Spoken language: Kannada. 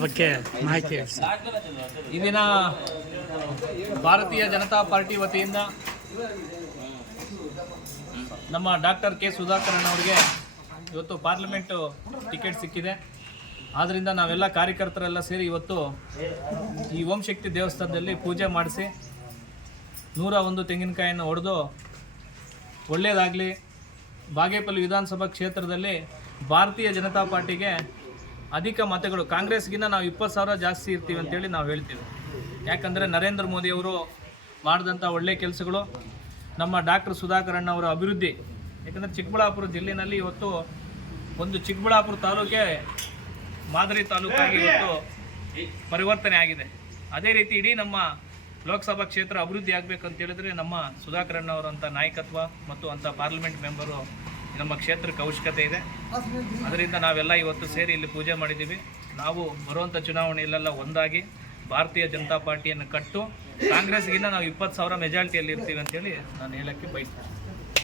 ಬಗ್ಗೆ ಮಾಹಿತಿ ಹೇಳಿ ಸರ್. ಈ ದಿನ ಭಾರತೀಯ ಜನತಾ ಪಾರ್ಟಿ ವತಿಯಿಂದ ನಮ್ಮ ಡಾಕ್ಟರ್ ಕೆ ಸುಧಾಕರನ್ ಅವರಿಗೆ ಇವತ್ತು ಪಾರ್ಲಿಮೆಂಟು ಟಿಕೆಟ್ ಸಿಕ್ಕಿದೆ ಆದ್ದರಿಂದ ನಾವೆಲ್ಲ ಕಾರ್ಯಕರ್ತರೆಲ್ಲ ಸೇರಿ ಇವತ್ತು ಈ ಓಂ ಶಕ್ತಿ ದೇವಸ್ಥಾನದಲ್ಲಿ ಪೂಜೆ ಮಾಡಿಸಿ ನೂರ ಒಂದು ತೆಂಗಿನಕಾಯಿಯನ್ನು ಹೊಡೆದು ಒಳ್ಳೆಯದಾಗಲಿ ಬಾಗೇಪಲ್ಲಿ ವಿಧಾನಸಭಾ ಕ್ಷೇತ್ರದಲ್ಲಿ ಭಾರತೀಯ ಜನತಾ ಪಾರ್ಟಿಗೆ ಅಧಿಕ ಮತಗಳು ಕಾಂಗ್ರೆಸ್ಗಿಂತ ನಾವು ಇಪ್ಪತ್ತು ಸಾವಿರ ಜಾಸ್ತಿ ಇರ್ತೀವಿ ಅಂತೇಳಿ ನಾವು ಹೇಳ್ತೀವಿ. ಯಾಕಂದರೆ ನರೇಂದ್ರ ಮೋದಿಯವರು ಮಾಡಿದಂಥ ಒಳ್ಳೆಯ ಕೆಲಸಗಳು, ನಮ್ಮ ಡಾಕ್ಟರ್ ಸುಧಾಕರಣ್ಣ ಅವರ ಅಭಿವೃದ್ಧಿ. ಯಾಕಂದರೆ ಚಿಕ್ಕಬಳ್ಳಾಪುರ ಜಿಲ್ಲೆಯಲ್ಲಿ ಇವತ್ತು ಒಂದು ಚಿಕ್ಕಬಳ್ಳಾಪುರ ತಾಲೂಕೆ ಮಾದರಿ ತಾಲೂಕಾಗಿ ಇವತ್ತು ಪರಿವರ್ತನೆ ಆಗಿದೆ. ಅದೇ ರೀತಿ ಇಡೀ ನಮ್ಮ ಲೋಕಸಭಾ ಕ್ಷೇತ್ರ ಅಭಿವೃದ್ಧಿ ಆಗಬೇಕಂತೇಳಿದ್ರೆ ನಮ್ಮ ಸುಧಾಕರಣ್ಣ ಅವರಂಥ ನಾಯಕತ್ವ ಮತ್ತು ಅಂಥ ಪಾರ್ಲಿಮೆಂಟ್ ಮೆಂಬರು ನಮ್ಮ ಕ್ಷೇತ್ರಕ್ಕೆ ಅವಶ್ಯಕತೆ ಇದೆ. ಅದರಿಂದ ನಾವೆಲ್ಲ ಇವತ್ತು ಸೇರಿ ಇಲ್ಲಿ ಪೂಜೆ ಮಾಡಿದ್ದೀವಿ. ನಾವು ಬರುವಂಥ ಚುನಾವಣೆಯಲ್ಲೆಲ್ಲ ಒಂದಾಗಿ ಭಾರತೀಯ ಜನತಾ ಪಾರ್ಟಿಯನ್ನು ಕಟ್ಟು ಕಾಂಗ್ರೆಸ್ಗಿಂತ ನಾವು ಇಪ್ಪತ್ತು ಸಾವಿರ ಮೆಜಾರಿಟಿಯಲ್ಲಿ ಇರ್ತೀವಿ ಅಂತೇಳಿ ನಾನು ಹೇಳೋಕ್ಕೆ ಬಯಸ್ತೀನಿ.